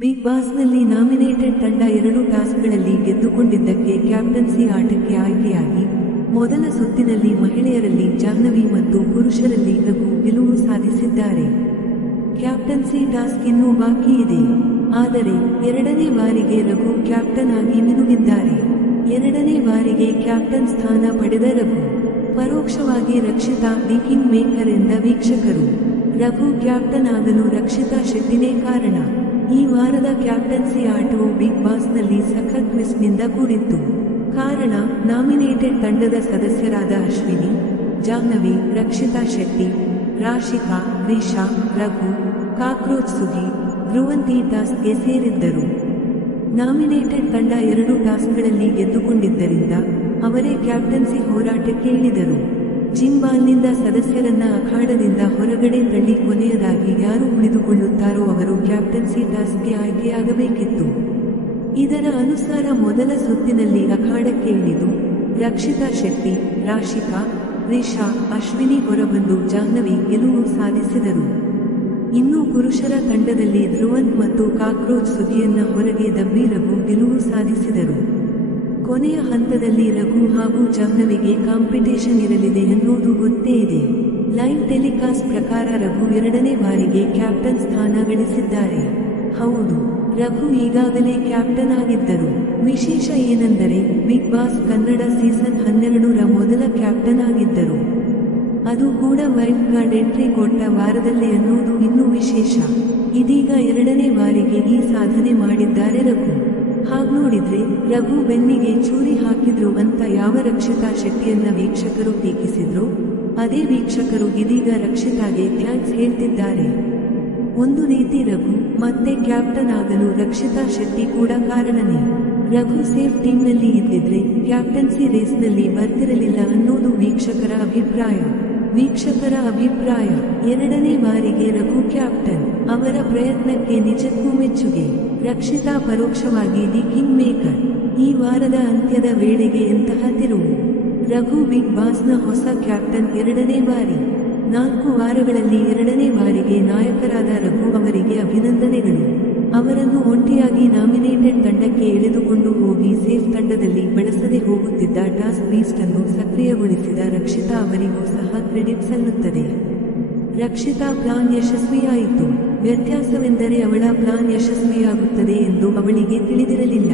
Big ಬಾಸ್ನಲ್ಲಿ nominated ತಂಡ 2 ಟಾಸ್ಕ್ಗಳಲ್ಲಿ ಗೆದ್ದುಕೊಂಡಿದ್ದಕ್ಕೆ captaincy ಆಟಕ್ಕೆ ಆಯ್ಕೆಯಾಗಿ ಮೊದಲ ಸುತ್ತಿನಲ್ಲಿ ಮಹಿಳೆಯರಲ್ಲಿ ಜಾಹ್ನವಿ ಮತ್ತು ಪುರುಷರಲ್ಲಿ ರಘು ಗೆಲುವು ಸಾಧಿಸಿದ್ದಾರೆ. ಕ್ಯಾಪ್ಟನ್ಸಿ ಟಾಸ್ಕ್ ಇನ್ನೂ ಬಾಕಿ ಇದೆ. ಆದರೆ ಎರಡನೇ ಬಾರಿಗೆ ರಘು ಕ್ಯಾಪ್ಟನ್ ಆಗಿ ಮಿನುಗಿದ್ದಾರೆ. ಎರಡನೇ ಬಾರಿಗೆ ಕ್ಯಾಪ್ಟನ್ ಸ್ಥಾನ ಪಡೆದ ರಘು ಪರೋಕ್ಷವಾಗಿ ರಕ್ಷಿತಾ ದಿ ಕಿಂಗ್ ಮೇಕರ್ ಎಂದ ವೀಕ್ಷಕರು. ರಘು ಕ್ಯಾಪ್ಟನ್ ಆಗಲು ರಕ್ಷಿತಾ ಶೆಟ್ಟಿನೇ ಕಾರಣ. ಈ ವಾರದ ಕ್ಯಾಪ್ಟನ್ಸಿ ಆಟವು ಬಿಗ್ ಬಾಸ್ನಲ್ಲಿ ಸಖತ್ ಟ್ವಿಸ್ಟ್ನಿಂದ ಕೂಡಿತ್ತು. ಕಾರಣ, ನಾಮಿನೇಟೆಡ್ ತಂಡದ ಸದಸ್ಯರಾದ ಅಶ್ವಿನಿ, ಜಾಹ್ನವಿ, ರಕ್ಷಿತಾ ಶೆಟ್ಟಿ, ರಾಶಿಕಾ, ರಿಷಾ, ರಘು, ಕಾಕ್ರೋಚ್ ಸುಗಿ, ಧ್ರುವಂತಿ ಟಾಸ್ಕ್ಗೆ ಸೇರಿದ್ದರು. ನಾಮಿನೇಟೆಡ್ ತಂಡ 2 ಟಾಸ್ಕ್ಗಳಲ್ಲಿ ಗೆದ್ದುಕೊಂಡಿದ್ದರಿಂದ ಅವರೇ ಕ್ಯಾಪ್ಟನ್ಸಿ ಹೋರಾಟಕ್ಕೆ ಇಳಿದರು. ಜಿಂಬಾಲ್ನಿಂದ ಸದಸ್ಯರನ್ನ ಅಖಾಡದಿಂದ ಹೊರಗಡೆ ತಳ್ಳಿ ಕೊನೆಯದಾಗಿ ಯಾರು ಉಳಿದುಕೊಳ್ಳುತ್ತಾರೋ ಅವರು ಕ್ಯಾಪ್ಟನ್ಸಿ ಟಾಸ್ಕ್ಗೆ ಆಯ್ಕೆಯಾಗಬೇಕಿತ್ತು. ಇದರ ಅನುಸಾರ ಮೊದಲ ಸುತ್ತಿನಲ್ಲಿ ಅಖಾಡಕ್ಕೆ ಇಳಿದು ರಕ್ಷಿತಾ ಶೆಟ್ಟಿ, ರಾಶಿಕಾ, ರಿಷಾ, ಅಶ್ವಿನಿ ಹೊರಬಂದು ಜಾಹ್ನವಿ ಗೆಲುವು ಸಾಧಿಸಿದರು. ಇನ್ನು ಪುರುಷರ ತಂಡದಲ್ಲಿ ಧ್ರುವಂತ್ ಮತ್ತು ಕಾಕ್ರೋಚ್ ಸುಗಿಯನ್ನ ಹೊರಗೆ ದಬ್ಬಿ ರಘು ಗೆಲುವು ಸಾಧಿಸಿದರು. ಕೊನೆಯ ಹಂತದಲ್ಲಿ ರಘು ಹಾಗೂ ಜಾಹ್ನವಿಗೆ ಕಾಂಪಿಟೇಷನ್ ಇರಲಿದೆ ಅನ್ನೋದು ಗೊತ್ತೇ ಇದೆ. ಲೈವ್ ಟೆಲಿಕಾಸ್ಟ್ ಪ್ರಕಾರ ರಘು ಎರಡನೇ ಬಾರಿಗೆ ಕ್ಯಾಪ್ಟನ್ ಸ್ಥಾನ ಗಳಿಸಿದ್ದಾರೆ. ಹೌದು, ರಘು ಈಗಾಗಲೇ ಕ್ಯಾಪ್ಟನ್ ಆಗಿದ್ದರು. ವಿಶೇಷ ಏನೆಂದರೆ ಬಿಗ್ ಬಾಸ್ ಕನ್ನಡ ಸೀಸನ್ 12ರ ಮೊದಲ ಕ್ಯಾಪ್ಟನ್ ಆಗಿದ್ದರು. ಅದು ಕೂಡ ವೈಲ್ಡ್ ಕಾರ್ಡ್ ಎಂಟ್ರಿ ಕೊಟ್ಟ ವಾರದಲ್ಲೇ ಅನ್ನೋದು ಇನ್ನೂ ವಿಶೇಷ. ಇದೀಗ ಎರಡನೇ ಬಾರಿಗೆ ಈ ಸಾಧನೆ ಮಾಡಿದ್ದಾರೆ ರಘು. ಹಾಗ್ನೋಡಿದ್ರೆ ರಘು ಬೆನ್ನಿಗೆ ಚೂರಿ ಹಾಕಿದ್ರು ಅಂತ ಯಾವ ರಕ್ಷಿತಾ ಶೆಟ್ಟಿಯನ್ನ ವೀಕ್ಷಕರು ಟೀಕಿಸಿದ್ರು, ಅದೇ ವೀಕ್ಷಕರು ಇದೀಗ ರಕ್ಷಿತಾಗೆ ಥ್ಯಾಂಕ್ಸ್ ಹೇಳ್ತಿದ್ದಾರೆ. ಒಂದು ರೀತಿ ರಘು ಮತ್ತೆ ಕ್ಯಾಪ್ಟನ್ ಆಗಲು ರಕ್ಷಿತಾ ಶೆಟ್ಟಿ ಕೂಡ ಕಾರಣನೇ. ರಘು ಸೇಫ್ ಟೀಮ್ನಲ್ಲಿ ಇದ್ದಿದ್ರೆ ಕ್ಯಾಪ್ಟನ್ಸಿ ರೇಸ್ನಲ್ಲಿ ಬರ್ತಿರಲಿಲ್ಲ ಅನ್ನೋದು ವೀಕ್ಷಕರ ಅಭಿಪ್ರಾಯ. ಎರಡನೇ ಬಾರಿಗೆ ರಘು ಕ್ಯಾಪ್ಟನ್, ಅವರ ಪ್ರಯತ್ನಕ್ಕೆ ನಿಜಕ್ಕೂ ಮೆಚ್ಚುಗೆ. ರಕ್ಷಿತಾ ಪರೋಕ್ಷವಾಗಿ ದಿ ಕಿಂಗ್ ಮೇಕರ್. ಈ ವಾರದ ಅಂತ್ಯದ ವೇಳೆಗೆ ಎಂತಹ ತಿರುವು. ರಘು ಬಿಗ್ ಬಾಸ್ನ ಹೊಸ ಕ್ಯಾಪ್ಟನ್ ಎರಡನೇ ಬಾರಿ. 4 ವಾರಗಳಲ್ಲಿ ಎರಡನೇ ಬಾರಿಗೆ ನಾಯಕರಾದ ರಘು ಅವರಿಗೆ ಅಭಿನಂದನೆಗಳು. ಅವರನ್ನು ಒಂಟಿಯಾಗಿ ನಾಮಿನೇಟೆಡ್ ತಂಡಕ್ಕೆ ಎಳೆದುಕೊಂಡು ಹೋಗಿ ಸೇಫ್ ತಂಡದಲ್ಲಿ ಬಳಸದೆ ಹೋಗುತ್ತಿದ್ದ ಟಾಸ್ಕ್ ಬೀಸ್ಟ್ ಅನ್ನು ಸಕ್ರಿಯಗೊಳಿಸಿದ ರಕ್ಷಿತಾ ಅವರಿಗೂ ಸಹ ಕ್ರೆಡಿಟ್ ಸಲ್ಲುತ್ತದೆ. ರಕ್ಷಿತಾ ಪ್ಲಾನ್ ಯಶಸ್ವಿಯಾಯಿತು. ವ್ಯತ್ಯಾಸವೆಂದರೆ ಅವಳ ಪ್ಲಾನ್ ಯಶಸ್ವಿಯಾಗುತ್ತದೆ ಎಂದು ಅವಳಿಗೆ ತಿಳಿದಿರಲಿಲ್ಲ.